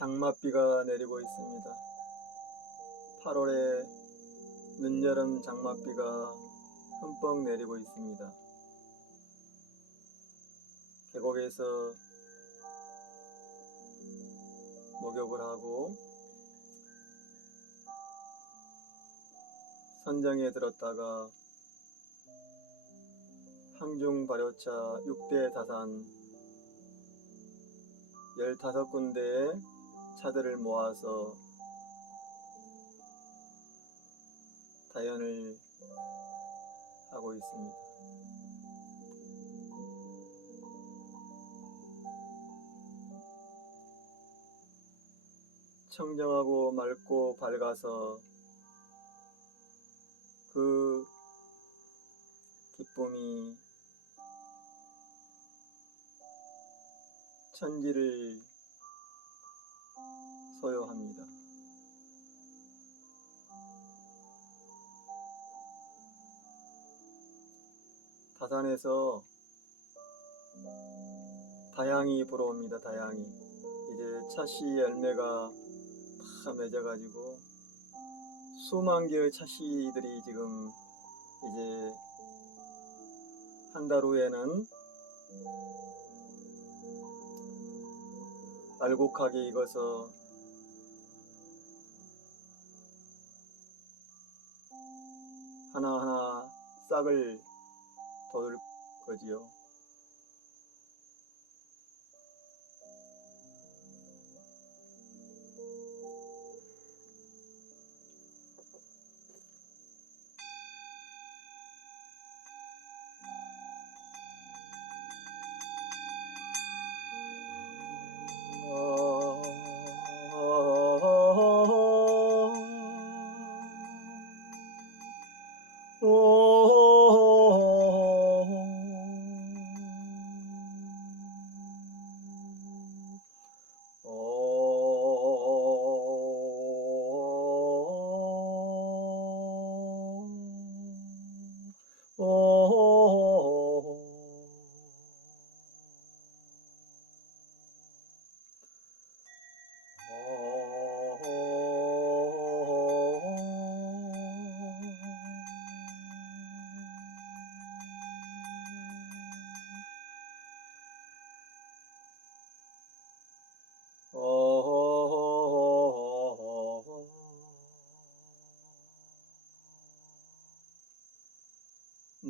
장맛비가 내리고 있습니다. 8월에 늦여름 장맛비가 흠뻑 내리고 있습니다. 계곡에서 목욕을 하고 선정에 들었다가 항중발효차 6대 다산 15군데의 차들을 모아서 다연을 하고 있습니다. 청정하고 맑고 밝아서 그 기쁨이 천지를 소요합니다. 다산에서 다향이 불어옵니다. 다향이 이제 차씨 열매가 다 맺어가지고 수만 개의 차씨들이 지금 이제 한 달 후에는 알곡하게 익어서 하나하나 싹을 돋을 거지요.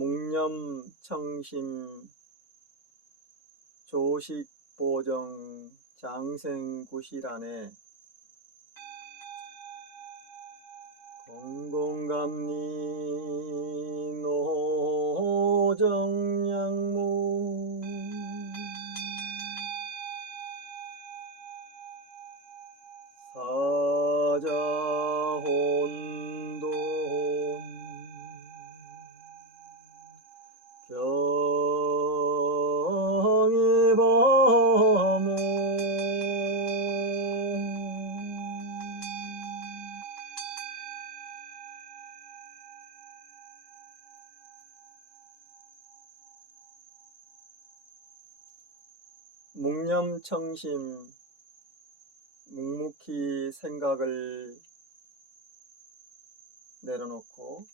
묵념청심 조식보정 장생구실안에 공공감리 노정양무 사자혼돈 경의바무 묵념청심 묵묵히 생각을 내려놓고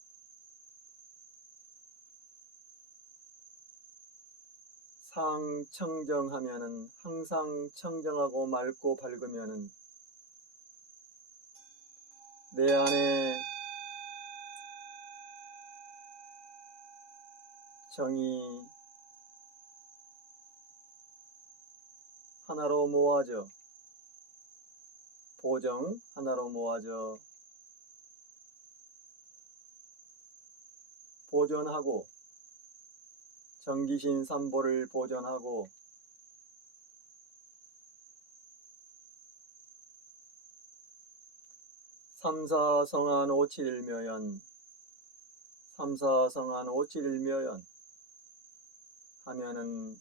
상청정하면은 항상 청정하고 맑고 밝으면은 내 안에 정이 하나로 모아져 보정 하나로 모아져 보존하고 정기신 삼보를 보존하고 삼사성한 오칠일묘연 삼사성한 오칠일묘연 하면은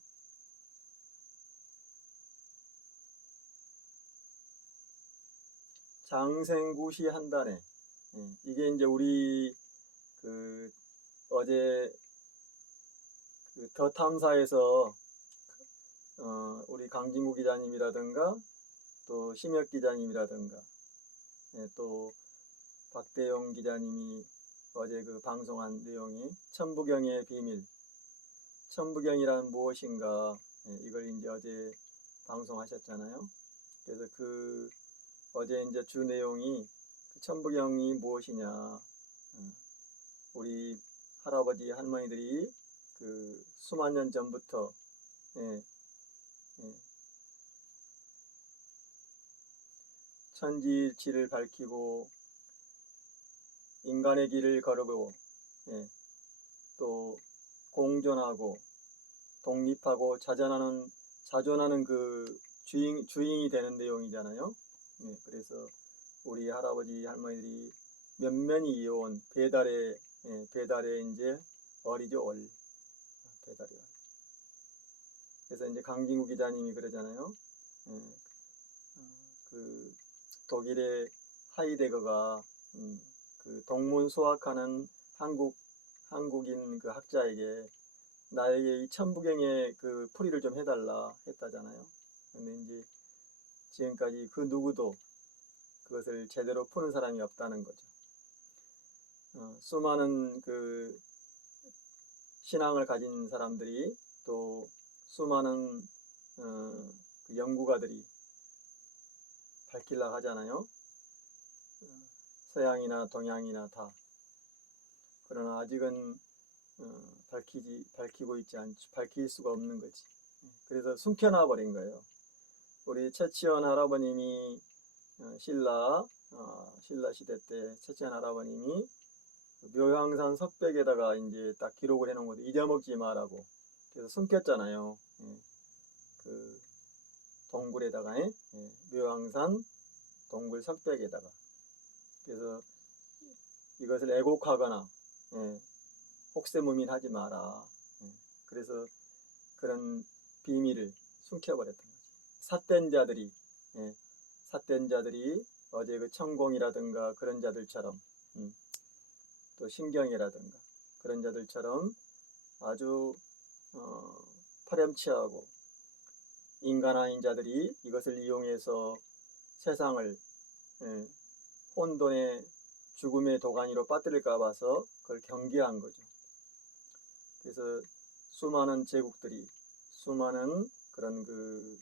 장생구시 한다네. 이게 이제 우리 어제 그 더 탐사에서 우리 강진구 기자님이라든가 또 심혁 기자님이라든가 또 박대용 기자님이 어제 그 방송한 내용이 천부경의 비밀, 천부경이란 무엇인가, 이걸 이제 어제 방송하셨잖아요. 그래서 그 어제 이제 주 내용이 그 천부경이 무엇이냐, 우리 할아버지 할머니들이 그 수만 년 전부터 천지일치를 밝히고 인간의 길을 걸고 또 공존하고 독립하고 자존하는 그 주인이 되는 내용이잖아요. 그래서 우리 할아버지 할머니들이 면면이 이어온 배달의 이제 얼이죠, 얼. 배달의 얼. 그래서 이제 강진구 기자님이 그러잖아요. 그 독일의 하이데거가 그 동문 수학하는 한국인 그 학자에게 나에게 이 천부경의 그 풀이를 좀 해달라 했다잖아요. 근데 이제 지금까지 그 누구도 그것을 제대로 푸는 사람이 없다는 거죠. 수많은 그 신앙을 가진 사람들이 또 수많은 그 연구가들이 밝히려고 하잖아요. 서양이나 동양이나 다. 그러나 아직은 밝힐 수가 없는 거지. 그래서 숨겨놔 버린 거예요. 우리 최치원 할아버님이 신라 시대 때 최치원 할아버님이 묘향산 석백에다가 이제 딱 기록을 해놓은 것도 잊어먹지 마라고. 그래서 숨겼잖아요. 그 동굴에다가 묘향산 동굴 석백에다가. 그래서 이것을 애곡하거나 혹세무민하지 마라. 그래서 그런 비밀을 숨겨버렸던 거지. 삿된 자들이 어제 그 천공이라든가 그런 자들처럼 또 신경이라든가 그런 자들처럼 아주 파렴치하고 인간화인 자들이 이것을 이용해서 세상을 혼돈의 죽음의 도가니로 빠뜨릴까 봐서 그걸 경계한 거죠. 그래서 수많은 제국들이 수많은 그런 그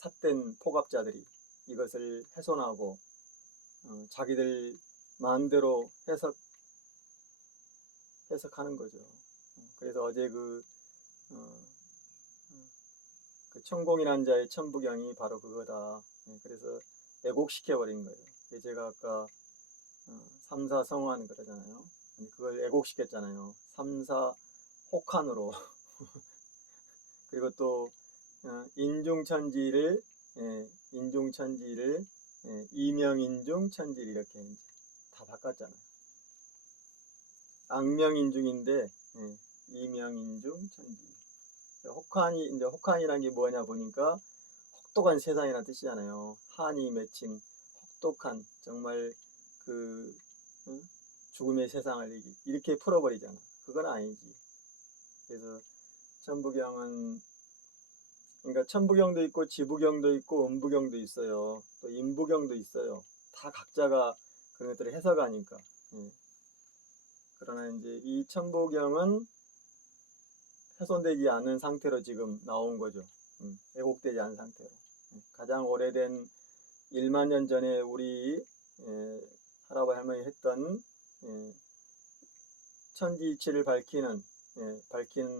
삿된 포갑자들이 이것을 훼손하고 자기들 마음대로 해석하는 거죠. 그래서 어제 그 천공이라는 자의 천부경이 바로 그거다. 그래서 애곡시켜버린 거예요. 제가 아까 삼사성환 그러잖아요. 그걸 애곡시켰잖아요. 삼사혹한으로. 그리고 또 인중천지를 이명인중천지를 이렇게 이제 다 바꿨잖아요. 악명인중인데 이명인중천지. 혹한이란 게 뭐냐 보니까 혹독한 세상이라는 뜻이잖아요. 한이 맺힌 혹독한 정말 그 죽음의 세상을 이렇게 풀어버리잖아. 그건 아니지. 그래서 천부경은 그러니까 천부경도 있고 지부경도 있고 음부경도 있어요. 또 인부경도 있어요. 다 각자가 그런 것들을 해석하니까. 그러나 이제 이 천부경은 훼손되지 않은 상태로 지금 나온 거죠. 왜곡되지 않은 상태로. 가장 오래된 1만 년 전에 우리 할아버지 할머니 했던 천지이치를 밝히는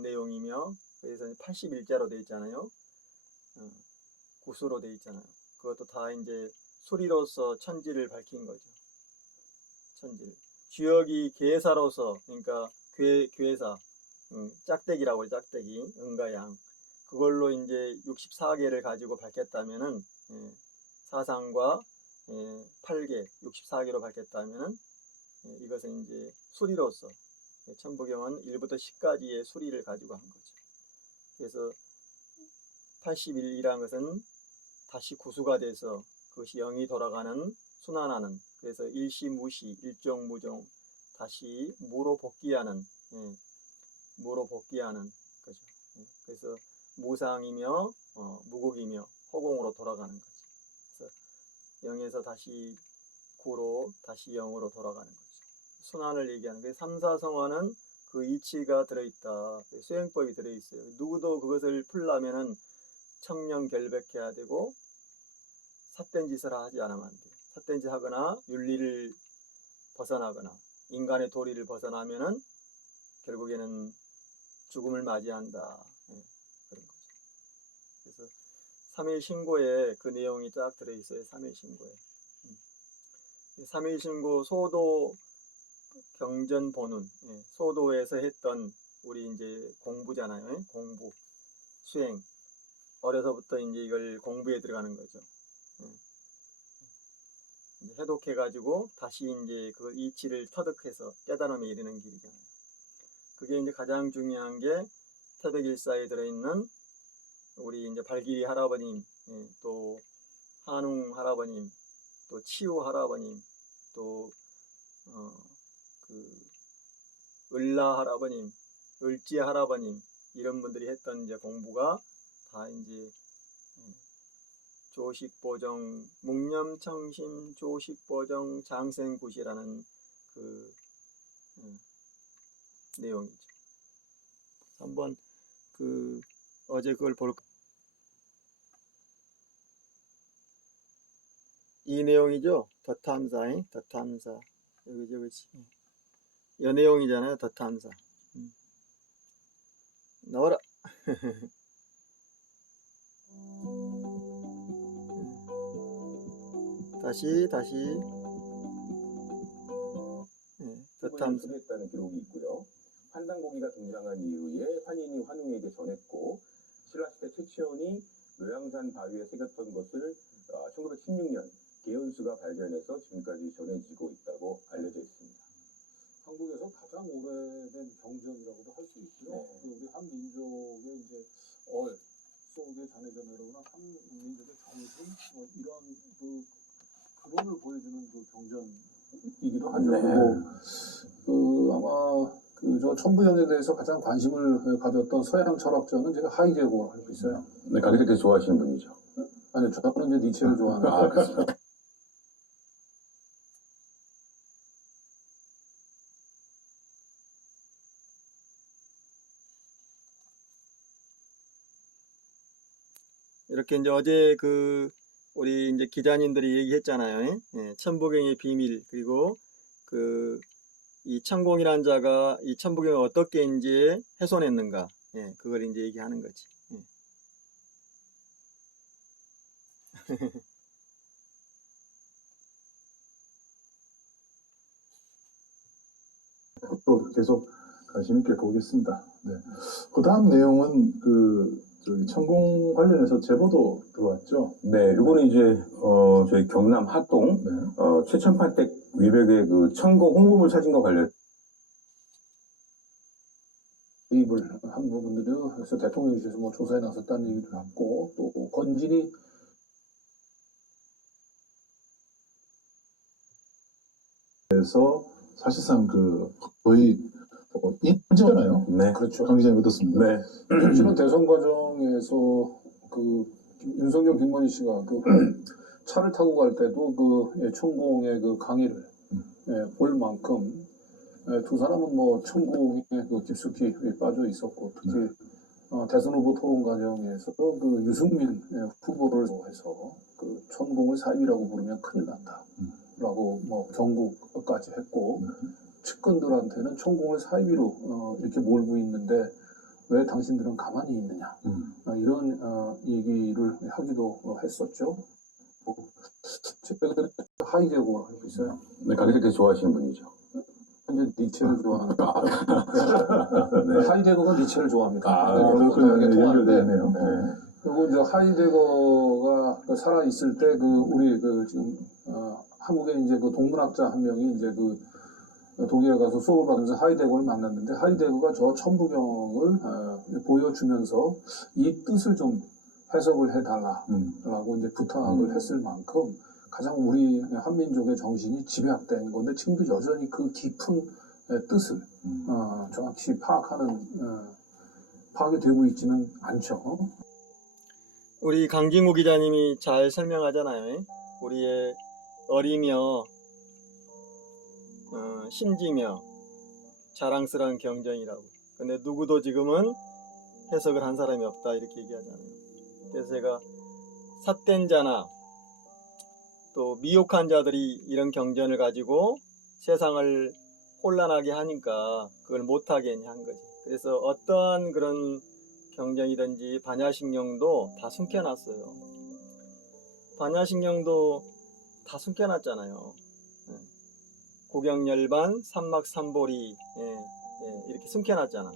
내용이며 그래서 81자로 되어 있잖아요. 구수로 되어 있잖아요. 그것도 다 이제 수리로서 천지를 밝힌 거죠. 천지를. 주역이 계사로서 그러니까 괴사 짝대기라고 해요. 짝대기 은가양 그걸로 이제 64개를 가지고 밝혔다면은 사상과 8개 64개로 밝혔다면은 이것은 이제 수리로서 천부경은 1부터 10까지의 수리를 가지고 한 거죠. 그래서 81이라는 것은 다시 구수가 돼서 그것이 영이 돌아가는 순환하는, 그래서 일시무시, 일정무정, 다시 무로 복귀하는, 무로 복귀하는 거죠. 그래서 무상이며 무국이며 허공으로 돌아가는 거죠. 그래서 0에서 다시 9로 다시 0으로 돌아가는 거죠. 순환을 얘기하는 거예요. 삼사성화는 그 이치가 들어있다. 수행법이 들어있어요. 누구도 그것을 풀려면은 청렴결백해야 되고 삿된 짓을 하지 않으면 안 돼요. 삿된 짓 하거나 윤리를 벗어나거나 인간의 도리를 벗어나면은 결국에는 죽음을 맞이한다. 그런 거죠. 그래서 3일 신고에 그 내용이 쫙 들어있어요. 3일 신고에. 3일 신고 소도 경전 본운, 소도에서 했던 우리 이제 공부잖아요. 공부, 수행. 어려서부터 이제 이걸 공부에 들어가는 거죠. 이제 해독해가지고 다시 이제 그 이치를 터득해서 깨달음에 이르는 길이잖아요. 그게 이제 가장 중요한 게 태백일사에 들어있는 우리 이제 발길이 할아버님, 또 한웅 할아버님, 또 치우 할아버님, 또 그 을라 할아버님, 을지 할아버님 이런 분들이 했던 이제 공부가 다 이제 조식보정 묵념청심 조식보정 장생굿이라는 그 내용이죠. 한번 그 어제 그걸 볼까? 이 내용이죠. 덧탐사잉 덧탐사 여기 이 내용이잖아요. 덧탐사 나와라. 다시 덧탐사 했다는 기록이 있고요. 환단고기가 등장한 이후에 환인이 환웅에게 전했고 신라시대 최치원이 묘양산 바위에 새겼던 것을 1916년 개연수가 발견해서 지금까지 전해지고 있다고 알려져 있습니다. 한국에서 가장 오래된 경전이라고도 할 수 있고요. 네. 우리 한 민족의 이제 속에 전해져 내려오는 한 민족의 정신 이런 그 근원을 보여주는 그 경전이기도 하죠. 네. 아마 저 천부경에 대해서 가장 관심을 가졌던 서양 철학자는 제가 하이데거라고 알고 있어요. 네, 가게되게 좋아하시는 분이죠. 아니요, 저는 이제 니체를 좋아하는. 그렇습니다. 이렇게 이제 어제 그 우리 이제 기자님들이 얘기했잖아요. 천부경의 비밀 그리고 그 이 천공이라는 자가 이 천부경을 어떻게 이제 훼손했는가, 그걸 이제 얘기하는 거지. 또 계속 관심 있게 보겠습니다. 네. 그 다음 내용은 저기 천공 관련해서 제보도 들어왔죠. 네, 이거는 이제 저희 경남 하동 네. 최천판댁 위백의 그 천공 홍보물 사진과 관련 개입을 한 부분들이 그래서 대통령실에서 뭐 조사에 나섰다는 얘기도 하고 또 건진이 그래서 사실상 거의 인정잖아요. 네, 그렇죠. 강 기자님 어떻습니까? 네, 실은 대선 과정에서 윤석열 김건희 씨가 차를 타고 갈 때도 천공의 강의를 볼 만큼 두 사람은 뭐 천공에 깊숙이 빠져 있었고 특히 대선 후보 토론 과정에서 유승민 후보를 해서 천공을 사입이라고 부르면 큰일 난다라고 뭐 경고까지 했고 측근들한테는 천공을 사입이로 이렇게 몰고 있는데 왜 당신들은 가만히 있느냐 이런 얘기를 하기도 했었죠. 제가 하이데거라고 알고 있어요. 네, 가게되게 좋아하시는 분이죠. 현재 니체를 좋아하는. 네. 하이데거가 니체를 좋아합니다. 그렇군요. 네, 연결되네요. 네. 그리고 이제 하이데거가 살아 있을 때 우리 지금 한국에 이제 동문학자 한 명이 이제 독일에 가서 수업을 받으면서 하이데거를 만났는데 하이데거가 저 천부경을 보여주면서 이 뜻을 좀 해석을 해달라라고 이제 부탁을 했을 만큼 가장 우리 한민족의 정신이 집약된 건데 지금도 여전히 그 깊은 뜻을 정확히 파악이 되고 있지는 않죠. 우리 강진구 기자님이 잘 설명하잖아요. 우리의 어리며 심지며 자랑스러운 경전이라고. 근데 누구도 지금은 해석을 한 사람이 없다 이렇게 얘기하잖아요. 그래서 제가 삿된 자나 또 미혹한 자들이 이런 경전을 가지고 세상을 혼란하게 하니까 그걸 못하게 한 거지. 그래서 어떠한 그런 경전이든지 반야신경도 다 숨겨놨어요. 반야신경도 다 숨겨놨잖아요. 고경열반, 삼막삼보리 이렇게 숨겨놨잖아.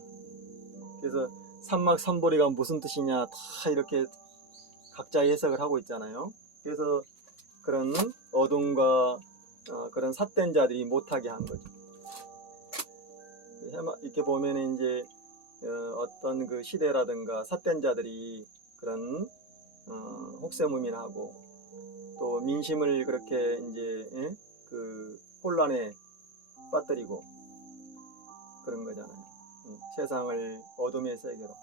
그래서 삼막삼보리가 무슨 뜻이냐 다 이렇게 각자 해석을 하고 있잖아요. 그래서 그런 어둠과 그런 삿된 자들이 못하게 한 거죠. 이렇게 보면 이제 어떤 그 시대라든가 삿된 자들이 그런 혹세무민하고 또 민심을 그렇게 이제 그 혼란에 빠뜨리고 그런 거잖아요. 세상을 어둠의 세계로.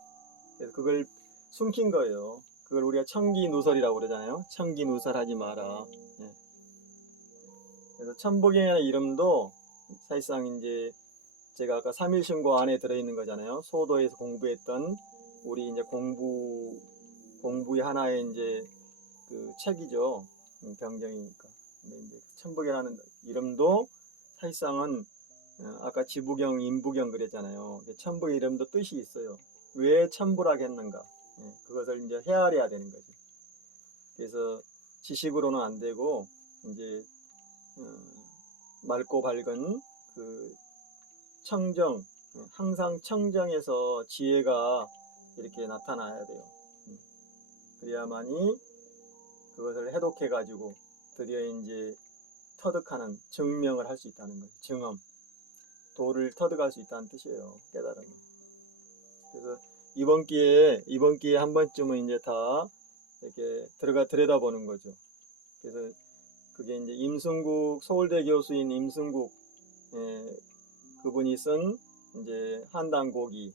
그래서 그걸 숨긴 거예요. 그걸 우리가 청기누설이라고 그러잖아요. 청기누설하지 마라. 그래서 천부경이라는 이름도 사실상 이제 제가 아까 삼일신고 안에 들어있는 거잖아요. 소도에서 공부했던 우리 이제 공부의 하나의 이제 그 책이죠. 경전이니까. 근데 이제 천부경이라는 이름도 사실상은 아까 지부경, 인부경 그랬잖아요. 천부 이름도 뜻이 있어요. 왜 천부라고 했는가? 그것을 이제 헤아려야 되는 거죠. 그래서 지식으로는 안 되고 이제 맑고 밝은 그 청정, 항상 청정에서 지혜가 이렇게 나타나야 돼요. 그래야만이 그것을 해독해 가지고 드디어 이제 터득하는 증명을 할 수 있다는 거예요. 증엄, 도를 터득할 수 있다는 뜻이에요. 깨달음을. 그래서 이번 기회에 한 번쯤은 이제 다 이렇게 들여다보는 거죠. 그래서 그게 이제 임승국 서울대 교수인 임승국 그분이 쓴 이제 한단고기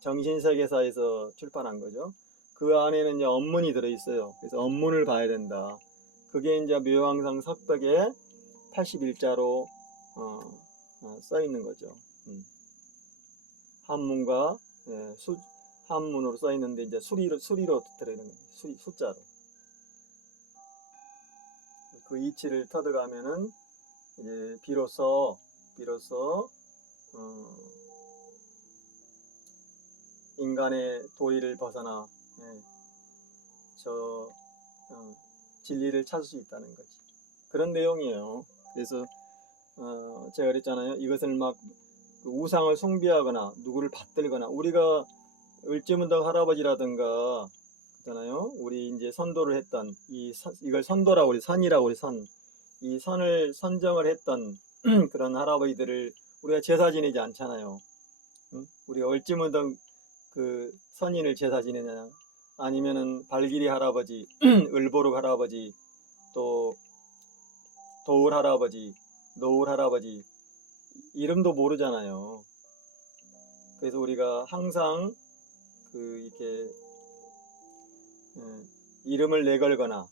정신세계사에서 출판한 거죠. 그 안에는 이제 언문이 들어 있어요. 그래서 언문을 봐야 된다. 그게 이제 묘황상 석덕에 81자로 써 있는 거죠. 한문과 한문으로 써 있는데 이제 수리로 들어있는 거예요. 숫자로. 그 이치를 터득하면은 이제 비로소 인간의 도리를 벗어나 진리를 찾을 수 있다는 거지. 그런 내용이에요. 그래서 제가 그랬잖아요. 이것을 막 우상을 숭배하거나 누구를 받들거나 우리가 을지문덕 할아버지라든가 있잖아요. 우리 이제 선도를 했던 이걸 선도라고 우리 선이라고 우리 선. 이 선을 선정을 했던 그런 할아버지들을 우리가 제사 지내지 않잖아요. 우리가 을지문덕 그 선인을 제사 지내냐 아니면은 발길이 할아버지, 을보룩 할아버지, 또 도울 할아버지, 노울 할아버지 이름도 모르잖아요. 그래서 우리가 항상 이렇게 이름을 내걸거나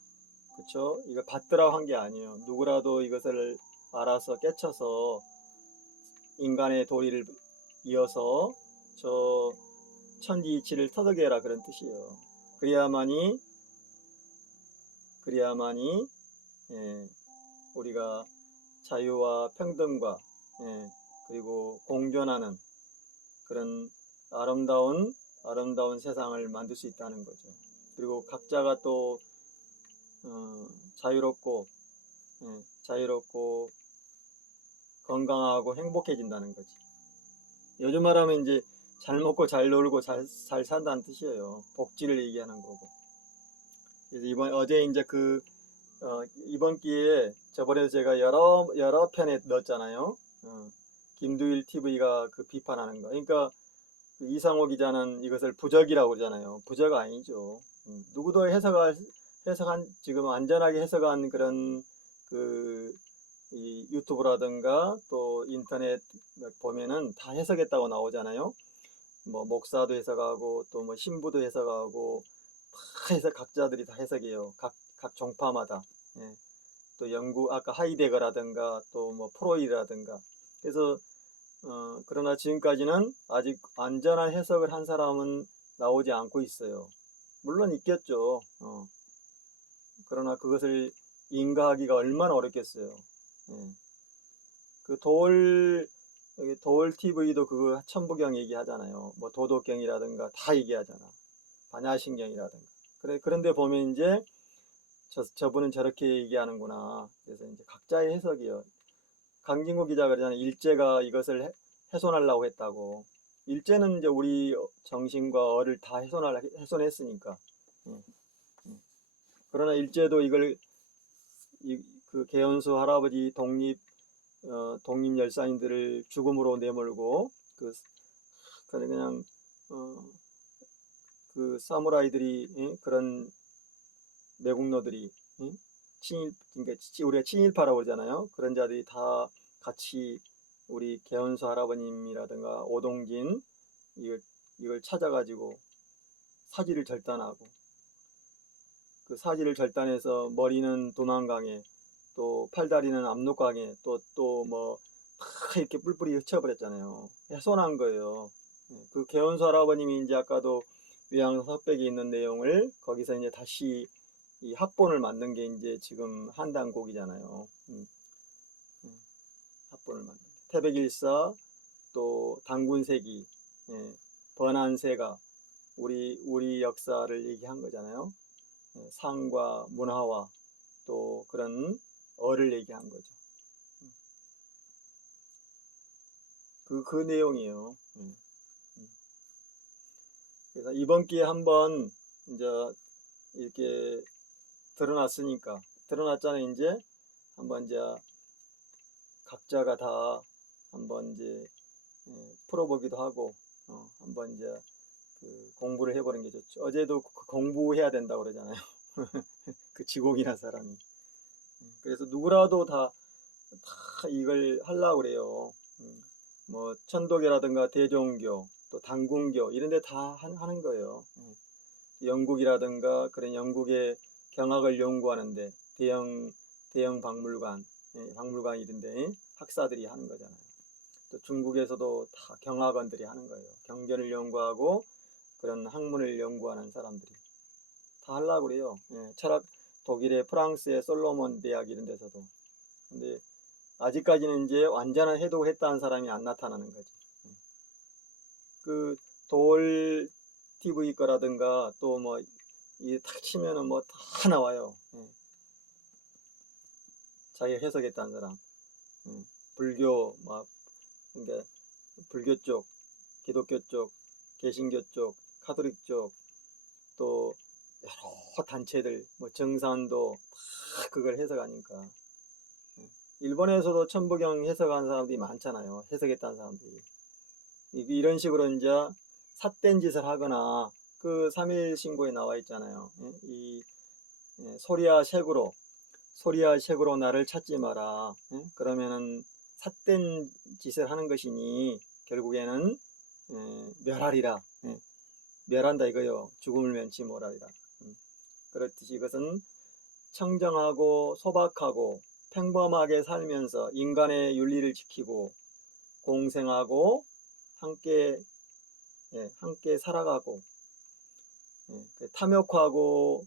그렇죠? 이거 받더라고 한 게 아니에요. 누구라도 이것을 알아서 깨쳐서 인간의 도리를 이어서 저 천지이치를 터득해라 그런 뜻이에요. 그래야만이 우리가 자유와 평등과 그리고 공존하는 그런 아름다운 세상을 만들 수 있다는 거죠. 그리고 각자가 또 자유롭고 건강하고 행복해진다는 거지. 요즘 말하면 이제 잘 먹고 잘 놀고 잘 산다는 뜻이에요. 복지를 얘기하는 거고. 그래서 어제 이제 이번 기회에 저번에 제가 여러 편에 넣었잖아요. 김두일 TV가 비판하는 거. 그러니까 이상호 기자는 이것을 부적이라고 그러잖아요. 부적 아니죠. 누구도 지금 안전하게 해석한 그런 이 유튜브라든가 또 인터넷 보면은 다 해석했다고 나오잖아요. 뭐 목사도 해석하고 또 뭐 신부도 해석하고 다 각자들이 다 해석해요. 각 종파마다. 예. 또 영국 아까 하이데거라든가 또 뭐 프로이드라든가. 그래서 그러나 지금까지는 아직 안전한 해석을 한 사람은 나오지 않고 있어요. 물론 있겠죠. 그러나 그것을 인가하기가 얼마나 어렵겠어요. 예. 그 도올 TV도 그거 천부경 얘기하잖아요. 뭐 도덕경이라든가 다 얘기하잖아. 반야신경이라든가. 그런데 보면 이제 저분은 저렇게 얘기하는구나. 그래서 이제 각자의 해석이요. 강진구 기자가 그러잖아요. 일제가 이것을 훼손하려고 했다고. 일제는 이제 우리 정신과 어를 다 훼손했으니까. 그러나 일제도 그 개연수 할아버지 독립 열사인들을 죽음으로 내몰고 그냥 그 사무라이들이 그런 매국노들이 그러니까 우리가 친일파라고 그러잖아요. 그런 자들이 다 같이 우리 개연수 할아버님이라든가 오동진 이걸 찾아가지고 사지를 절단하고 그 사지를 절단해서 머리는 도난강에 또 팔다리는 압록강에 또 뭐 다 이렇게 뿔뿔이 흩쳐버렸잖아요. 훼손한 거예요. 그 개연수 할아버님이 이제 아까도 위양 석백에 있는 내용을 거기서 이제 다시 이 합본을 만든 게 이제 지금 한단곡이잖아요. 합본을 만든 태백일사 또 단군세기 번안세가 우리 역사를 얘기한 거잖아요. 상과 문화와 또 그런 어를 얘기한 거죠. 그 내용이에요. 그래서 이번 기회에 한번 이제 이렇게 드러났잖아요. 이제 한번 이제 각자가 다 한번 이제 풀어보기도 하고 한번 이제 그 공부를 해보는 게 좋죠. 어제도 공부해야 된다고 그러잖아요. 그 지공이라는 사람이. 그래서 누구라도 다 이걸 하려고 그래요. 뭐 천도교라든가 대종교 또 단군교 이런 데 다 하는 거예요. 영국이라든가 그런 영국의 경학을 연구하는데 대형 박물관 이런 데 학사들이 하는 거잖아요. 또 중국에서도 다 경학원들이 하는 거예요. 경전을 연구하고 그런 학문을 연구하는 사람들이 다 하려고 그래요. 철학 독일의 프랑스의 솔로몬 대학 이런 데서도. 근데 아직까지는 이제 완전한 해독을 했다는 사람이 안 나타나는 거지. 그 돌 TV 거라든가 또 뭐 이 탁 치면은 뭐 다 나와요. 자기가 해석했다는 사람. 불교 막 그러니까 불교 쪽, 기독교 쪽, 개신교 쪽, 카톨릭 쪽 또 여러 단체들 뭐 정산도 다 그걸 해석하니까. 일본에서도 천부경 해석하는 사람들이 많잖아요. 해석했다는 사람들이. 이런 식으로 이제 삿된 짓을 하거나 그 3.1 신고에 나와 있잖아요. 이 소리야 색으로 나를 찾지 마라. 그러면은 삿된 짓을 하는 것이니 결국에는 멸하리라. 멸한다 이거요. 죽음을 면치 못하리라. 그렇듯이 이것은 청정하고 소박하고 평범하게 살면서 인간의 윤리를 지키고 공생하고 함께 살아가고 탐욕하고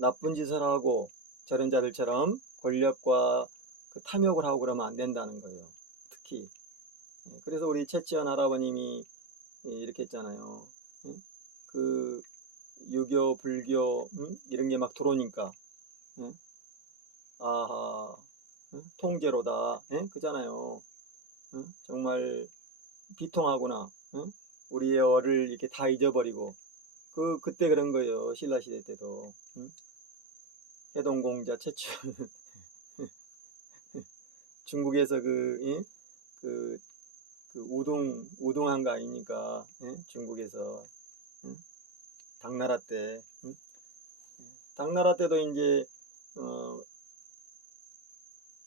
나쁜 짓을 하고 저런 자들처럼 권력과 그 탐욕을 하고 그러면 안 된다는 거예요. 특히 그래서 우리 채치원 할아버님이 이렇게 했잖아요. 그 유교, 불교 이런 게 막 들어오니까 아하 통제로다 그잖아요. 정말 비통하구나. 우리의 어를 이렇게 다 잊어버리고 그때 그런 거예요. 신라시대 때도 해동공자 최초 중국에서 그 우동한 거 아닙니까? 중국에서 당나라 때 당나라 때도 이제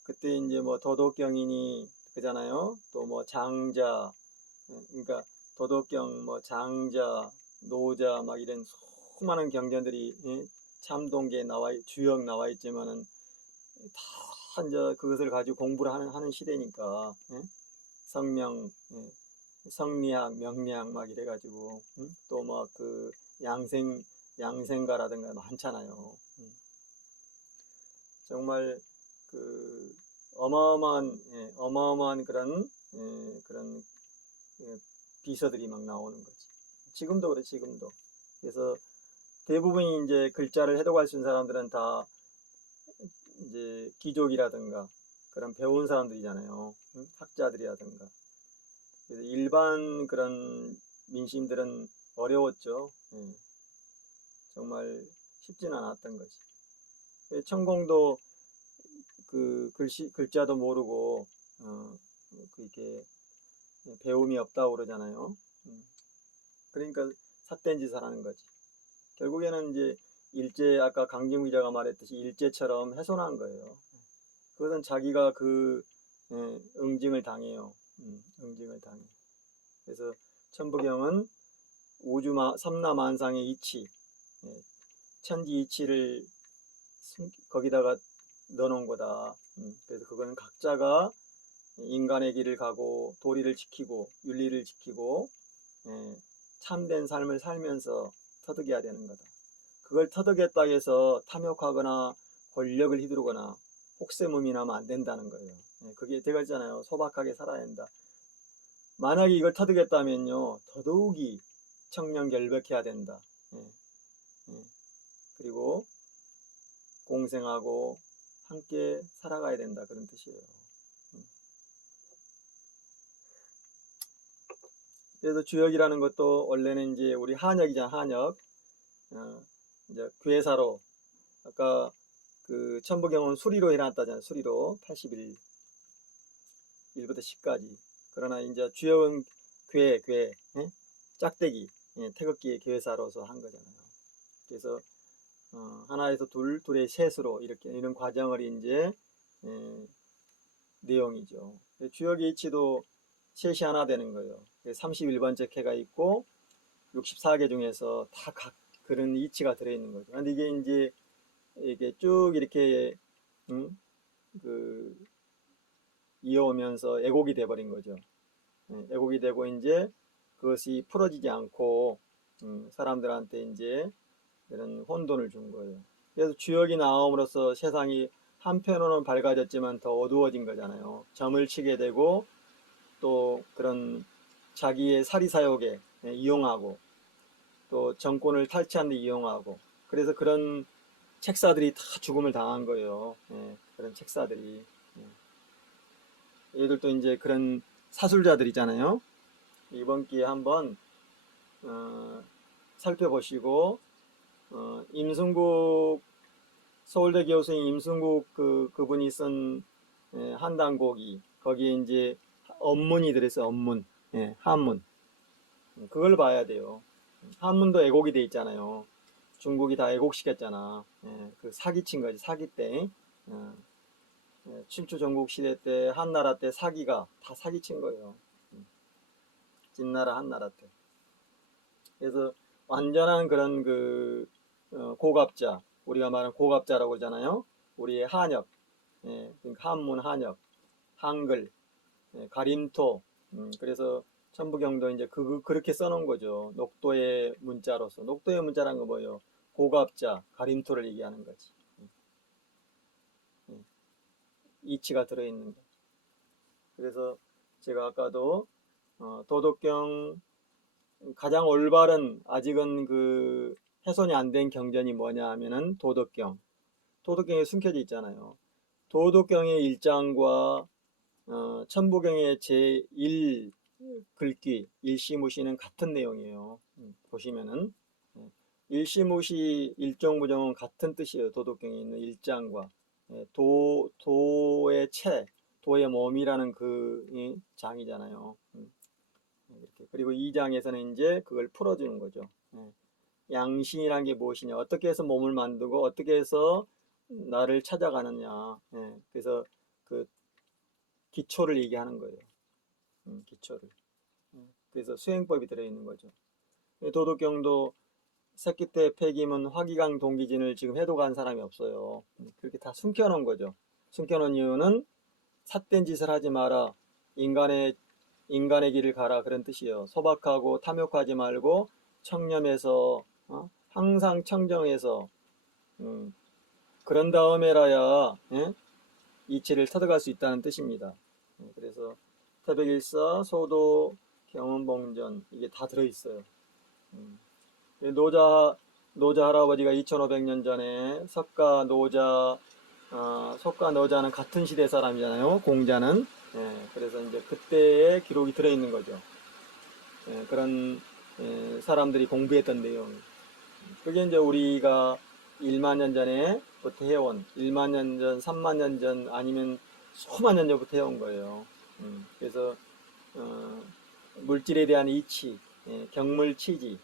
그때 이제 뭐 도덕경이니 그잖아요. 또 뭐 장자, 그러니까 도덕경, 뭐 장자, 노자 막 이런 수많은 경전들이 참동계 주역 나와 있지만은 다 이제 그것을 가지고 공부를 하는 시대니까 성명, 성리학, 명리학 막 이래가지고 또 뭐 그 양생가라든가 많잖아요. 정말 그 어마어마한 그런 비서들이 막 나오는 거지. 지금도 그래, 지금도. 그래서 대부분이 이제 글자를 해독할 수 있는 사람들은 다 이제 귀족이라든가 그런 배운 사람들이잖아요. 학자들이라든가. 그래서 일반 그런 민심들은 어려웠죠. 정말 쉽지는 않았던 거지. 천공도 그 글자도 모르고 그렇게 배움이 없다고 그러잖아요. 그러니까 삿된 짓을 하는 거지. 결국에는 이제 아까 강진구 기자가 말했듯이 일제처럼 훼손한 거예요. 그것은 자기가 응징을 당해요. 응징을 당해. 그래서 천부경은 삼라만상의 이치, 천지 이치를 거기다가 넣어놓은 거다. 그래서 그거는 각자가 인간의 길을 가고 도리를 지키고 윤리를 지키고 참된 삶을 살면서 터득해야 되는 거다. 그걸 터득했다 해서 탐욕하거나 권력을 휘두르거나 혹세무민 하면 안 된다는 거예요. 그게 제가 했잖아요. 소박하게 살아야 한다. 만약에 이걸 터득했다면요, 더더욱이 청렴결백해야 된다. 그리고 공생하고 함께 살아가야 된다, 그런 뜻이에요. 그래서 주역이라는 것도 원래는 이제 우리 한역이잖아, 한역. 이제 괴사로 아까 그 천부경은 수리로 해놨다잖아요. 수리로 81 1부터 10까지. 그러나 이제 주역은 괴, 짝대기, 태극기의 괴사로서 한 거잖아요. 그래서 하나에서 둘의 셋으로 이런 과정을 이제 내용이죠. 주역의 이치도 셋이 하나 되는 거예요. 31번째 캐가 있고 64개 중에서 다 각 그런 이치가 들어있는 거죠. 근데 이게 쭉 이렇게 이어오면서 애곡이 돼버린 거죠. 애곡이 되고 이제 그것이 풀어지지 않고 사람들한테 이제 이런 혼돈을 준 거예요. 그래서 주역이 나옴으로써 세상이 한편으로는 밝아졌지만 더 어두워진 거잖아요. 점을 치게 되고 또 그런 자기의 사리사욕에 이용하고 또 정권을 탈취하는 데 이용하고 그래서 그런 책사들이 다 죽음을 당한 거예요. 그런 책사들이. 얘들도 이제 그런 사술자들이잖아요. 이번 기회에 한번 살펴보시고 임승국 서울대 교수인 임승국 그분이 쓴 한당고기 거기에 이제 언문이 들어있어요. 언문, 한문. 그걸 봐야 돼요. 한문도 애곡이 돼 있잖아요. 중국이 다 애곡시켰잖아. 그 사기친 거지, 사기 때. 춘추 전국 시대 때 한나라 때 사기가 다 사기친 거예요. 진나라 한나라 때. 그래서 완전한 그런 고갑자, 우리가 말하는 고갑자라고 하잖아요. 우리의 한역, 그러니까 한문, 한역, 한글, 가림토. 그래서 천부경도 이제 그렇게 써놓은 거죠. 녹도의 문자로서. 녹도의 문자란 거 뭐예요? 고갑자, 가림토를 얘기하는 거지. 이치가 들어있는 거. 그래서 제가 아까도 도덕경 가장 올바른 아직은 훼손이 안 된 경전이 뭐냐 하면은 도덕경에 숨겨져 있잖아요. 도덕경의 1장과 천부경의 제1 글귀 일시무시는 같은 내용이에요. 보시면은 일시무시 일종부정은 같은 뜻이에요. 도덕경에 있는 1장과 도의 도의 몸이라는 그 장이잖아요. 이렇게. 그리고 2장에서는 이제 그걸 풀어주는 거죠. 양신이란 게 무엇이냐, 어떻게 해서 몸을 만들고 어떻게 해서 나를 찾아가느냐. 예, 그래서 그 기초를 얘기하는 거예요. 기초를. 그래서 수행법이 들어있는 거죠. 도덕경도 새끼 때 폐기문 화기강 동기진을 지금 해도 간 사람이 없어요. 그렇게 다 숨겨놓은 거죠. 숨겨놓은 이유는 삿된 짓을 하지 마라. 인간의 길을 가라. 그런 뜻이에요. 소박하고 탐욕하지 말고 청렴해서 항상 청정해서 그런 다음에라야 이치를 터득할 수 있다는 뜻입니다. 그래서 태백일사, 소도, 경운봉전 이게 다 들어있어요. 노자 할아버지가 2500년 전에 석가 노자는 같은 시대 사람이잖아요. 공자는. 그래서 이제 그때의 기록이 들어있는 거죠. 그런 사람들이 공부했던 내용. 그게 이제 우리가 1만 년 전에부터 해온 1만 년 전, 3만 년 전 아니면 수만 년 전부터 해온 거예요. 그래서 물질에 대한 이치, 경물치지,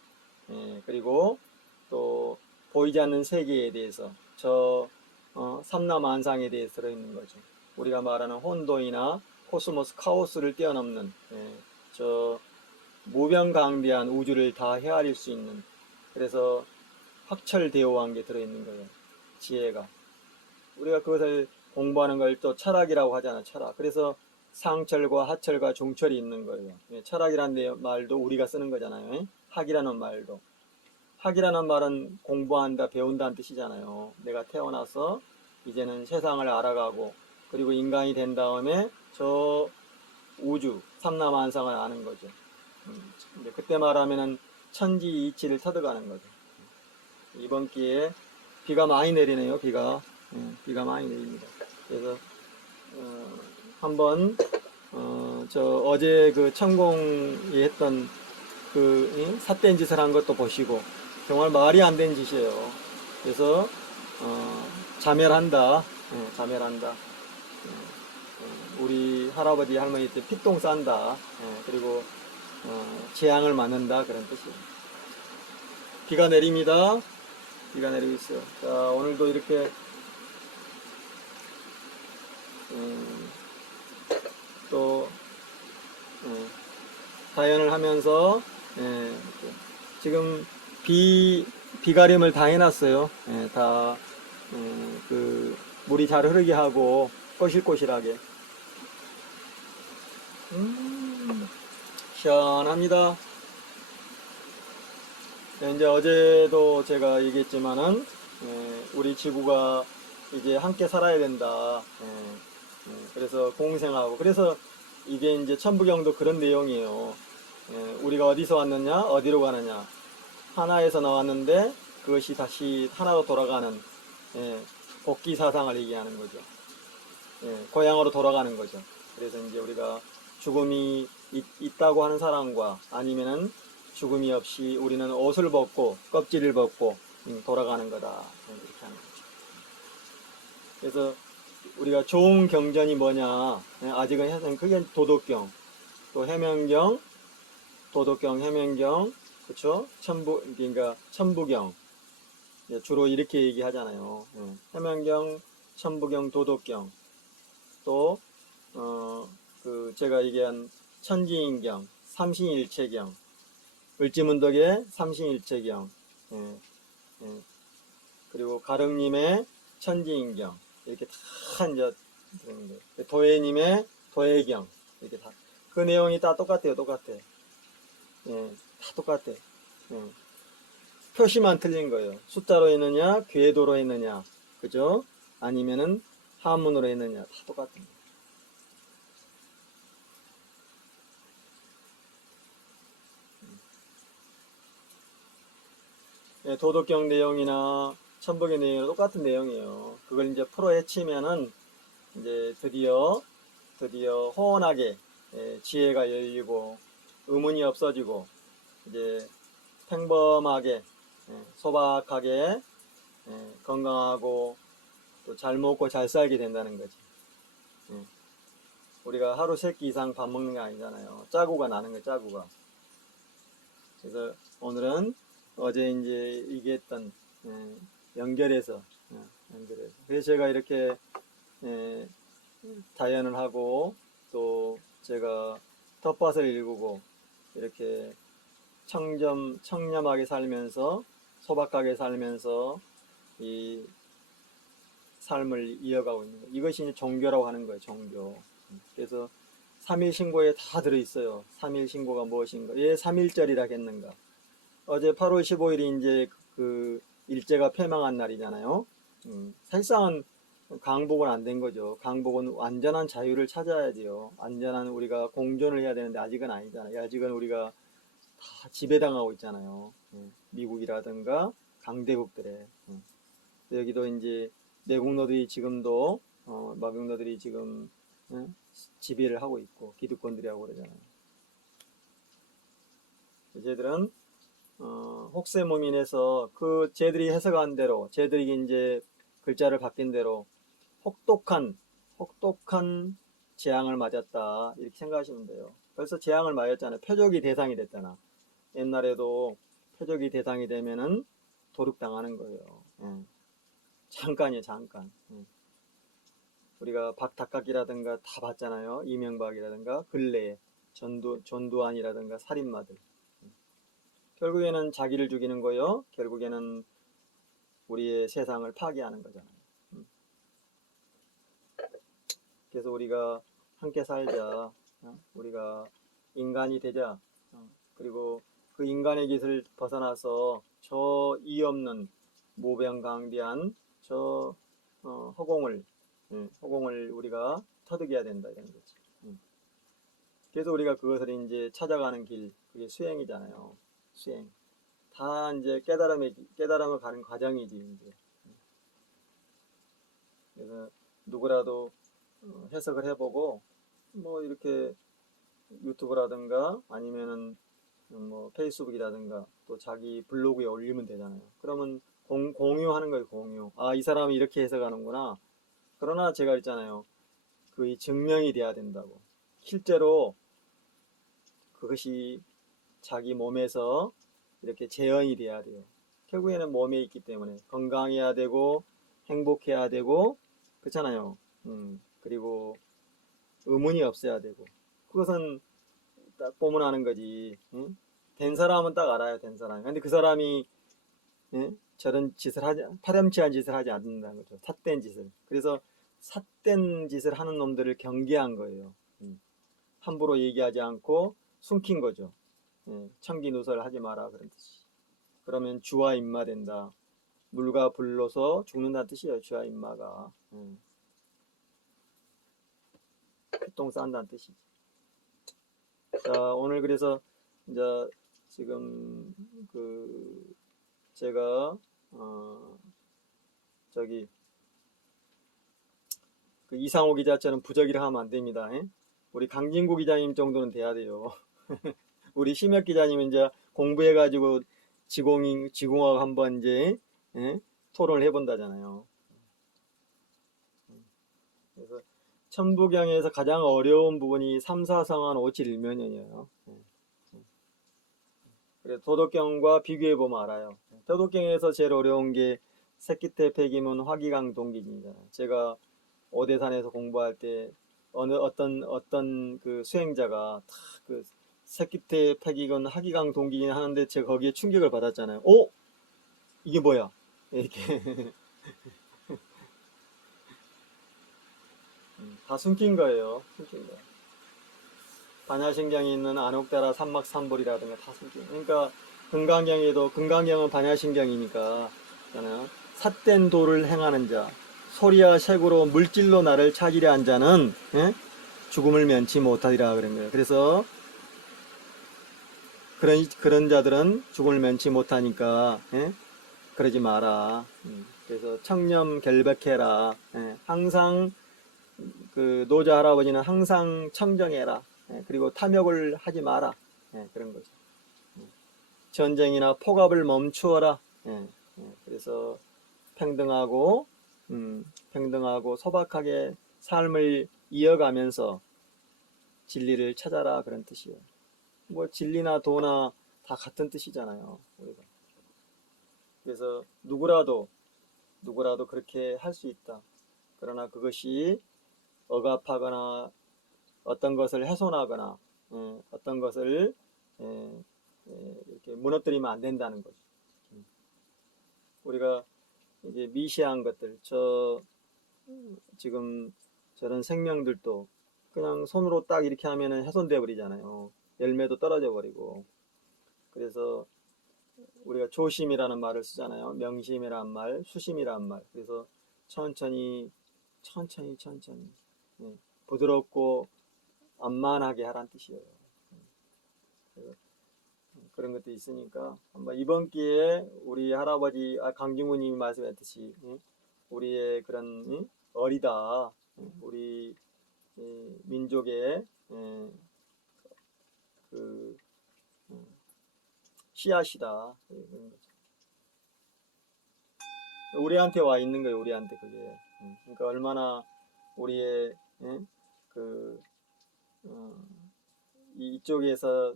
그리고 또 보이지 않는 세계에 대해서 삼라만상에 대해서 들어있는 거죠. 우리가 말하는 혼돈이나 코스모스 카오스를 뛰어넘는 저 무병강대한 우주를 다 헤아릴 수 있는, 그래서 확철대오한 게 들어있는 거예요. 지혜가. 우리가 그것을 공부하는 걸 또 철학이라고 하잖아. 철학. 그래서 상철과 하철과 중철이 있는 거예요. 철학이라는 말도 우리가 쓰는 거잖아요. 학이라는 말도. 학이라는 말은 공부한다, 배운다는 뜻이잖아요. 내가 태어나서 이제는 세상을 알아가고, 그리고 인간이 된 다음에 저 우주, 삼라만상을 아는 거죠. 그때 말하면은 천지 이치를 터득하는 거죠. 이번 기회에 비가 많이 내리네요. 비가 많이 내립니다. 그래서 한번 어제 그 천공이 했던 그 삿된 짓을 한 것도 보시고, 정말 말이 안 되는 짓이에요. 그래서 자멸한다. 자멸한다. 우리 할아버지 할머니 때 피똥 싼다. 그리고 재앙을 맞는다. 그런 뜻이에요. 비가 내립니다. 비가 내리고 있어요. 자, 오늘도 이렇게 또 자연을 하면서 지금 비가림을 다 해놨어요. 다 그 물이 잘 흐르게 하고 꼬실꼬실하게. 시원합니다. 이제 어제도 제가 얘기했지만은 우리 지구가 이제 함께 살아야 된다. 그래서 공생하고, 그래서 이게 이제 천부경도 그런 내용이에요. 우리가 어디서 왔느냐, 어디로 가느냐. 하나에서 나왔는데 그것이 다시 하나로 돌아가는 복귀 사상을 얘기하는 거죠. 고향으로 돌아가는 거죠. 그래서 이제 우리가 죽음이 있다고 하는 사람과 아니면은 죽음이 없이 우리는 옷을 벗고 껍질을 벗고 돌아가는 거다. 이렇게 하는 거죠. 그래서 우리가 좋은 경전이 뭐냐, 아직은 해서 그게 도덕경, 또 해명경, 도덕경, 해명경, 그렇죠? 그러니까 천부경, 주로 이렇게 얘기하잖아요. 해명경, 천부경, 도덕경, 또 그 제가 얘기한 천지인경, 삼신일체경, 을지문덕의 삼신일체경, 그리고 가릉님의 천지인경, 이렇게 다 이제 도예님의 도예경, 이렇게 다 그 내용이 다 똑같아요. 똑같아. 다 똑같아. 표시만 틀린 거예요. 숫자로 했느냐, 궤도로 했느냐, 그죠? 아니면은 한문으로 했느냐, 다 똑같은 거예요. 도덕경 내용이나 천복의 내용이나 똑같은 내용이에요. 그걸 이제 풀어 헤치면은 이제 드디어 호원하게 지혜가 열리고 의문이 없어지고 이제 평범하게 소박하게 건강하고 또 잘 먹고 잘 살게 된다는 거지. 우리가 하루 3끼 이상 밥 먹는 게 아니잖아요. 짜고가 나는 거예요. 짜고가. 그래서 오늘은 어제 이제 얘기했던 연결해서 그래서 제가 이렇게 다연을 하고 또 제가 텃밭을 일구고 이렇게 청렴하게 살면서 소박하게 살면서 이 삶을 이어가고 있는 거예요. 이것이 이제 종교라고 하는 거예요. 종교. 그래서 3일 신고에 다 들어있어요. 3일 신고가 무엇인가? 왜 3일절이라 했는가? 어제 8월 15일이 이제 그 일제가 패망한 날이잖아요. 사실상은 강복은 안 된 거죠. 강복은 완전한 자유를 찾아야 돼요. 완전한 우리가 공존을 해야 되는데 아직은 아니잖아요. 아직은 우리가 다 지배당하고 있잖아요. 미국이라든가 강대국들에. 여기도 이제 내국노들이 지금도 마국노들이 지금 지배를 하고 있고 기득권들이 하고 그러잖아요. 쟤들은 혹세무민에서 그 쟤들이 해석한 대로 쟤들이 이제 글자를 바뀐 대로 혹독한 재앙을 맞았다 이렇게 생각하시면 돼요. 벌써 재앙을 맞았잖아요. 표적이 대상이 됐잖아. 옛날에도 표적이 대상이 되면은 도륙당하는 거예요. 잠깐이에요, 잠깐. 우리가 박닭각이라든가 다 봤잖아요. 이명박이라든가 근래에 전두환이라든가 살인마들. 결국에는 자기를 죽이는 거요. 결국에는 우리의 세상을 파괴하는 거잖아요. 그래서 우리가 함께 살자. 우리가 인간이 되자. 그리고 그 인간의 깃을 벗어나서 저 이 없는 모병강대한 저 허공을 우리가 터득해야 된다 이런 거지. 그래서 우리가 그것을 이제 찾아가는 길, 그게 수행이잖아요. 수행. 다 이제 깨달음을 가는 과정이지 이제. 그래서 누구라도 해석을 해보고 뭐 이렇게 유튜브라든가 아니면은 뭐 페이스북이라든가 또 자기 블로그에 올리면 되잖아요. 그러면 공유하는 거예요. 공유. 아, 이 사람이 이렇게 해석하는구나. 그러나 제가 있잖아요. 그 증명이 돼야 된다고. 실제로 그것이 자기 몸에서 이렇게 재현이 돼야 돼요. 결국에는 몸에 있기 때문에 건강해야 되고 행복해야 되고 그렇잖아요. 그리고 의문이 없어야 되고 그것은 딱 보면 아는 거지. 된 사람은 딱 알아요. 된 사람. 근데 그 사람이 저런 짓을 파렴치한 짓을 하지 않는다는 거죠. 삿된 짓을. 그래서 삿된 짓을 하는 놈들을 경계한 거예요. 함부로 얘기하지 않고 숨긴 거죠. 청기누설 하지 마라 그런 뜻이. 그러면 주와 임마 된다. 물과 불로서 죽는다는 뜻이에요. 주와 임마가. 피똥 싼다는 뜻이지. 자, 오늘 그래서 이제 지금 그 제가 저기 그 이상호 기자처럼 부적이라 하면 안 됩니다. 우리 강진구 기자님 정도는 돼야 돼요. 우리 심혁 기자님은 이제 공부해가지고 지공학 한번 이제 토론을 해본다잖아요. 그래서 천부경에서 가장 어려운 부분이 삼사성한 오칠일면연이에요. 그래서 도덕경과 비교해보면 알아요. 도덕경에서 제일 어려운 게 새끼태 폐기문 화기강 동기진이잖아요. 제가 오대산에서 공부할 때 어떤 그 수행자가 그 새끼태 폐기문 화기강 동기진 하는데 제가 거기에 충격을 받았잖아요. 오! 이게 뭐야? 이렇게 다 숨긴 거예요. 숨긴 거. 반야신경에 있는 안옥다라 삼막삼볼이라든가 다 숨긴. 그러니까 금강경은 반야신경이니까 삿된 도를 행하는 자, 소리와 색으로 물질로 나를 찾으려 한 자는 죽음을 면치 못하리라 그런 거예요. 그래서 그런 자들은 죽음을 면치 못하니까 그러지 마라. 그래서 청렴 결백해라. 항상 그 노자 할아버지는 항상 청정해라. 그리고 탐욕을 하지 마라. 그런 거죠. 전쟁이나 폭압을 멈추어라. 그래서 평등하고 소박하게 삶을 이어가면서 진리를 찾아라 그런 뜻이에요. 뭐 진리나 도나 다 같은 뜻이잖아요. 우리가. 그래서 누구라도 그렇게 할 수 있다. 그러나 그것이 억압하거나 어떤 것을 훼손하거나 어떤 것을 이렇게 무너뜨리면 안 된다는 거죠. 우리가 이제 미시한 것들, 지금 저런 생명들도 그냥 손으로 딱 이렇게 하면은 훼손돼 버리잖아요. 열매도 떨어져 버리고. 그래서 우리가 조심이라는 말을 쓰잖아요. 명심이란 말, 수심이란 말. 그래서 천천히 부드럽고 안만하게 하란 뜻이에요. 그래서 그런 것도 있으니까 한번 이번 기회에 우리 할아버지 강중구님이 말씀했듯이 우리의 그런 어리다 우리 민족의 그 씨앗이다 그런 거죠. 우리한테 와 있는 거예요. 우리한테 그게. 그러니까 얼마나 우리의 그 이쪽에서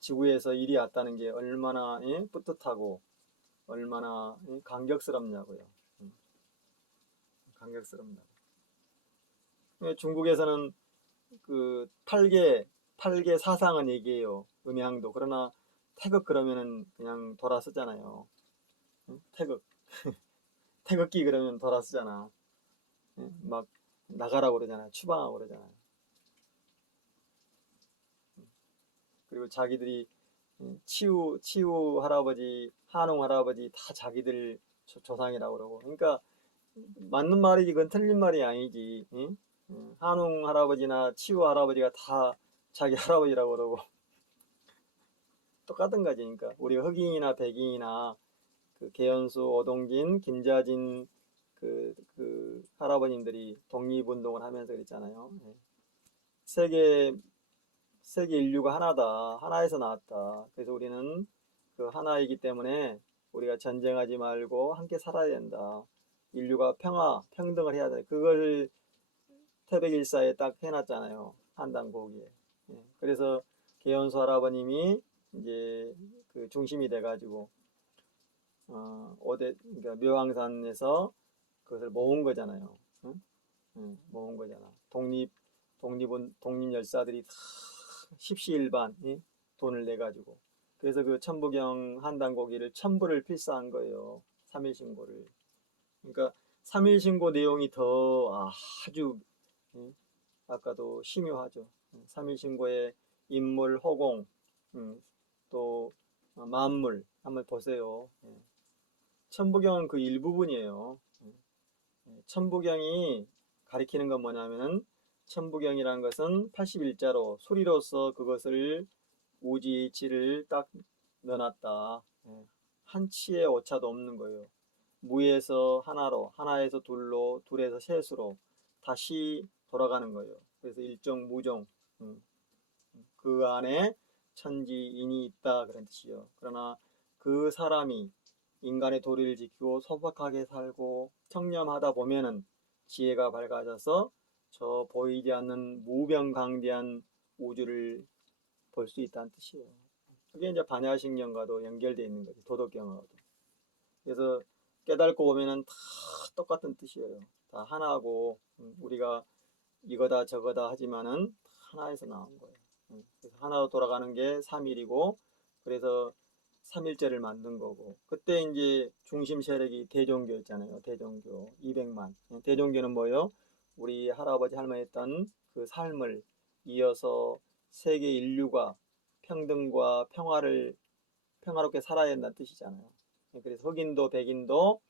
지구에서 일이 왔다는 게 얼마나 뿌듯하고 얼마나 감격스럽냐고요. 감격스럽다. 중국에서는 그 8개 사상은 얘기해요. 음양도. 그러나 태극 그러면은 그냥 돌아 쓰잖아요. 태극. 태극기 그러면 돌아 쓰잖아. 막 나가라고 그러잖아요. 추방하고 그러잖아요. 그리고 자기들이 치우 할아버지, 한웅 할아버지 다 자기들 조상이라고 그러고. 그러니까 맞는 말이지 그건 틀린 말이 아니지. 한웅 할아버지나 치우 할아버지가 다 자기 할아버지라고 그러고 똑같은 거지. 그러니까 우리가 흑인이나 백인이나 그 계연수, 오동진, 김자진 그 할아버님들이 독립운동을 하면서 그랬잖아요. 세계 인류가 하나다. 하나에서 나왔다. 그래서 우리는 그 하나이기 때문에 우리가 전쟁하지 말고 함께 살아야 된다. 인류가 평등을 해야 돼. 그걸 태백일사에 딱 해놨잖아요. 한당고기에. 그래서 계연수 할아버님이 이제 그 중심이 돼가지고 그러니까 묘황산에서 그것을 모은 거잖아요. 모은 거잖아. 독립 열사들이 다 십시일반 돈을 내 가지고 그래서 그 천부경 한당고기를 1000부를 필사한 거예요. 3.1신고를. 그러니까 3.1신고 내용이 더 아주 아까도 심오하죠. 3.1신고의 인물, 호공, 또 만물 한번 보세요. 천부경은 그 일부분이에요. 천부경이 가리키는 건 뭐냐면은 천부경이라는 것은 81자로 소리로서 그것을 우지치를 딱 넣어놨다. 한 치의 오차도 없는 거예요. 무에서 하나로, 하나에서 둘로, 둘에서 셋으로 다시 돌아가는 거예요. 그래서 일정 무종 그 안에 천지인이 있다 그런 뜻이요. 그러나 그 사람이 인간의 도리를 지키고 소박하게 살고 청렴하다 보면은 지혜가 밝아져서 저 보이지 않는 무병강대한 우주를 볼 수 있다는 뜻이에요. 그게 이제 반야식령과도 연결되어 있는 거죠. 도덕경하고도. 그래서 깨닫고 보면은 다 똑같은 뜻이에요. 다 하나고 우리가 이거다 저거다 하지만은 하나에서 나온 거예요. 그래서 하나로 돌아가는 게 3일이고 그래서 3일째를 만든 거고 그때 이제 중심 세력이 대종교였잖아요. 대종교 200만. 대종교는 뭐예요? 우리 할아버지 할머니 했던 그 삶을 이어서 세계 인류가 평등과 평화롭게 살아야 된다는 뜻이잖아요. 그래서 흑인도 백인도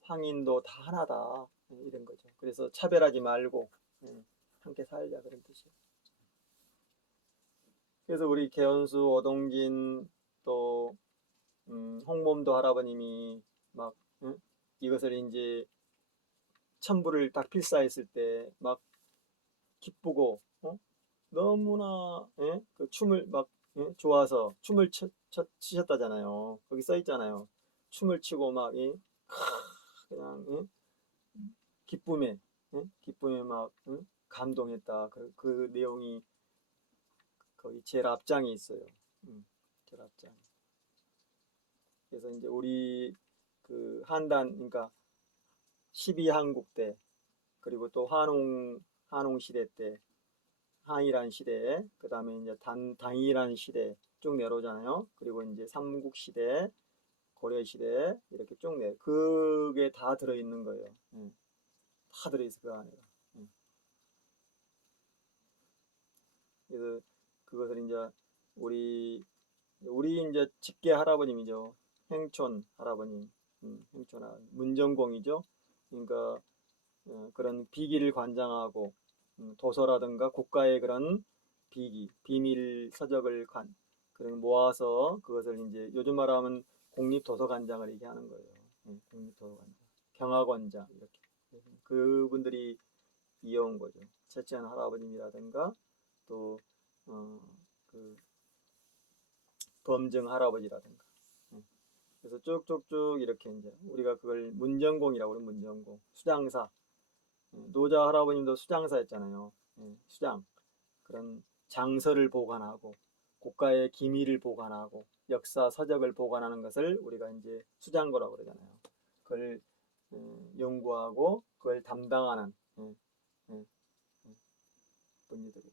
황인도 다 하나다 이런 거죠. 그래서 차별하지 말고 함께 살자 그런 뜻이에요. 그래서 우리 계연수, 오동진 또 홍범도 할아버님이 막 이것을 이제 천부를 딱 필사했을 때 막 기쁘고 너무나 그 춤을 막 좋아서 춤을 치셨다잖아요. 거기 써 있잖아요. 춤을 치고 막 그냥 기쁨에 막 감동했다. 그 내용이 거기 제일 앞장에 있어요. 제일 앞장. 그래서 이제 우리 그 한단, 그러니까 12한국 때, 그리고 또 한홍 시대 때, 항일한 시대, 그 다음에 이제 당일한 시대 쭉 내려오잖아요. 그리고 이제 삼국 시대, 고려 시대 이렇게 쭉 내. 그게 다 들어있는 거예요. 다 들어있어 그 안에. 그래서 그것을 이제 우리 이제 직계 할아버님이죠. 행촌 할아버님, 행촌 할아버님. 문정공이죠. 그러니까 그런 비기를 관장하고 도서라든가 국가의 그런 비밀 서적을 그런 모아서 그것을 이제 요즘 말하면 국립도서관장을 얘기하는 거예요. 국립도서관장, 경학원장 이렇게 그분들이 이어온 거죠. 채천 할아버님이라든가 또 그 범증 할아버지라든가. 그래서 쭉쭉쭉 이렇게 이제 우리가 그걸 문정공이라고 그러면 문정공, 수장사. 노자 할아버님도 수장사였잖아요. 수장. 그런 장서를 보관하고 국가의 기밀을 보관하고 역사 서적을 보관하는 것을 우리가 이제 수장고라고 그러잖아요. 그걸 연구하고 그걸 담당하는 분들이죠.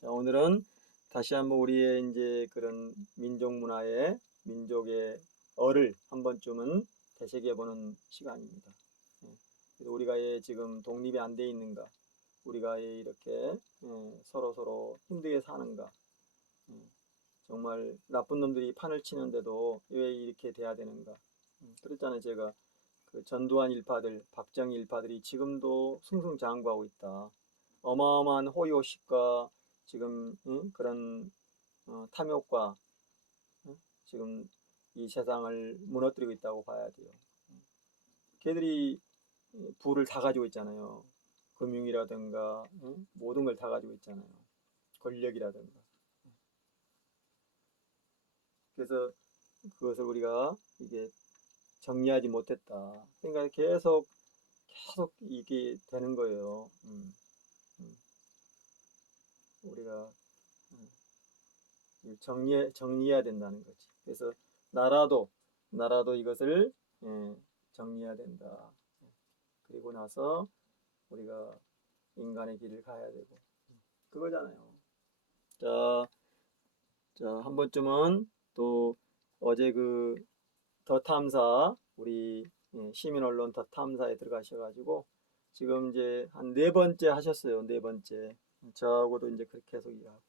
자, 오늘은 다시 한번 우리의 이제 그런 민족 문화의 민족의 어를 한 번쯤은 되새겨보는 시간입니다. 그래서 우리가 지금 독립이 안 돼 있는가? 우리가 이렇게 서로 힘들게 사는가? 정말 나쁜 놈들이 판을 치는데도 왜 이렇게 돼야 되는가? 그랬잖아요. 제가 그 전두환 일파들, 박정희 일파들이 지금도 승승장구하고 있다. 어마어마한 호의호식과 지금 그런 탐욕과 지금 이 세상을 무너뜨리고 있다고 봐야 돼요. 걔들이 부를 다 가지고 있잖아요. 금융이라든가 모든 걸 다 가지고 있잖아요. 권력이라든가. 그래서 그것을 우리가 이게 정리하지 못했다. 그러니까 계속 이게 되는 거예요. 우리가 정리해야 된다는 거지. 그래서 나라도 이것을 정리해야 된다. 그리고 나서 우리가 인간의 길을 가야 되고 그거잖아요. 자, 한 번쯤은 또 어제 그 더 탐사 우리 시민 언론 더 탐사에 들어가셔가지고 지금 이제 한 4번째 하셨어요. 4번째. 저하고도 이제 그렇게 계속 일하고.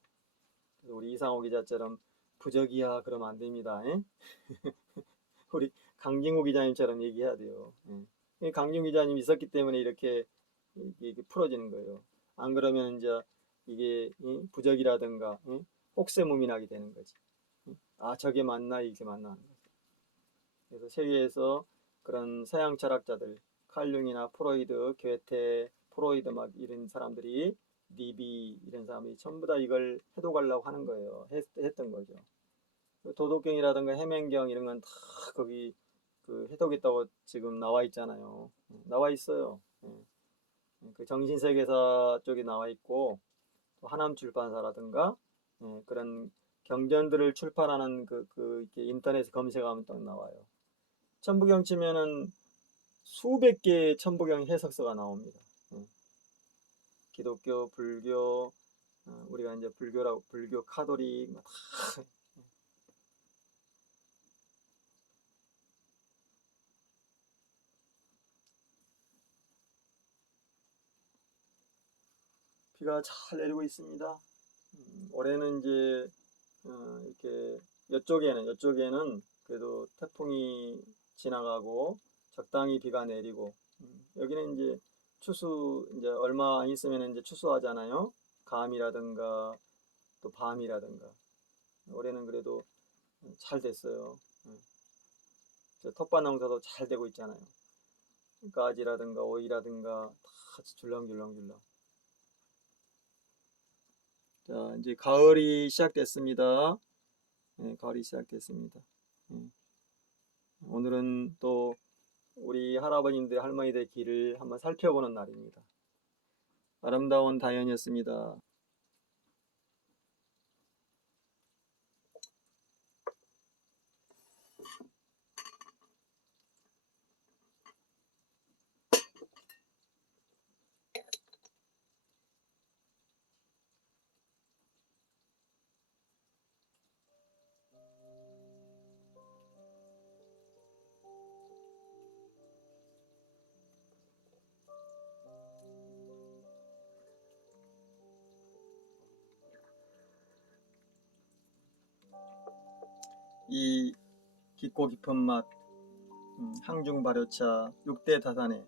그래서 우리 이상호 기자처럼 부적이야 그러면 안 됩니다. 우리 강진구 기자님처럼 얘기해야 돼요. 강진구 기자님 있었기 때문에 이렇게 풀어지는 거예요. 안 그러면 이제 이게 부적이라든가 혹세무민하게 되는 거지. 아 저게 맞나 이게 맞나 하는 거지. 그래서 세계에서 그런 서양 철학자들 칼융이나 프로이드, 괴테, 프로이드 막 이런 사람들이 니비 이런 사람들이 전부 다 이걸 해독하려고 하는 거예요. 했던 거죠. 도덕경이라든가 해맹경 이런 건 다 거기 그 해독했다고 지금 나와 있잖아요. 나와 있어요. 그 정신세계사 쪽에 나와 있고 또 하남출판사라든가 그런 경전들을 출판하는 이렇게 인터넷에 검색하면 딱 나와요. 천부경 치면은 수백 개의 천부경 해석서가 나옵니다. 기독교, 불교, 우리가 이제 불교 카톨릭 다 비가 잘 내리고 있습니다. 올해는 이제 이렇게 이쪽에는 그래도 태풍이 지나가고 적당히 비가 내리고 여기는 이제 추수 이제 얼마 안 있으면 이제 추수하잖아요. 감이라든가 또 밤이라든가 올해는 그래도 잘 됐어요. 저 텃밭 농사도 잘 되고 있잖아요. 가지라든가 오이라든가 다 줄렁줄렁. 자, 이제 가을이 시작됐습니다. 가을이 시작됐습니다. 오늘은 또 우리 할아버님들, 할머니들 길을 한번 살펴보는 날입니다. 아름다운 다연이었습니다. 이 깊고 깊은 맛 항중 발효차 6대 다산에